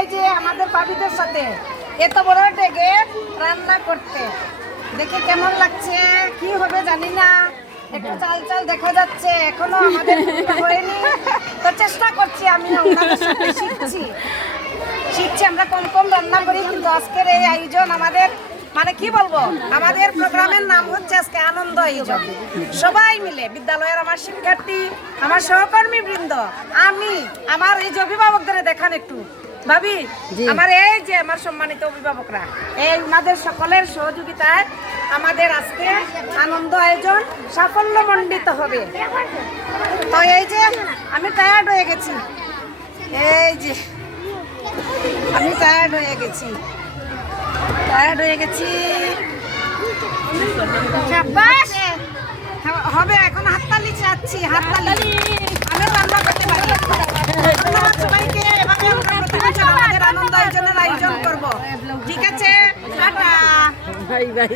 এই যে আমাদের ভাবিদের সাথে এত বড় ডেগে রান্না করতে দেখে কেমন লাগছে, কি হবে জানি না। একটু চাল চাল দেখা যাচ্ছে, এখনো আমাদের হয়নি, তো চেষ্টা করছি। আমি ওনাদের সাথে শিখছি আমরা কম কম রান্না করি, কিন্তু আজকের এই আয়োজন আমাদের মানে কি বলবো, আমাদের প্রোগ্রামের নাম হচ্ছে আজকে আনন্দ আয়োজন। সবাই মিলে বিদ্যালয়ের আমার শিক্ষার্থী, আমার সহকর্মী বৃন্দ, আমি আমার এই যে অভিভাবকদের দেখান একটু ভাবি, আমার এই যে আমার সম্মানিত অভিভাবকরা, এই ওনাদের সকলের সহযোগিতায় আমাদের আজকে আনন্দ আয়োজন সাফল্যমণ্ডিত হবে। তো এই যে আমি টায়ার্ড হয়ে গেছি, এই যে আমি টায়ার্ড হয়ে গেছি। হবে এখন হাততালি চাচ্ছি, হাততালি। আমি রান্না করতে পারি। ধন্যবাদ সবাইকে। এভাবে আমরা প্রতি বছর আমাদের আনন্দ আয়োজনের আয়োজন করব। ঠিক আছে, টাটা। Bye bye.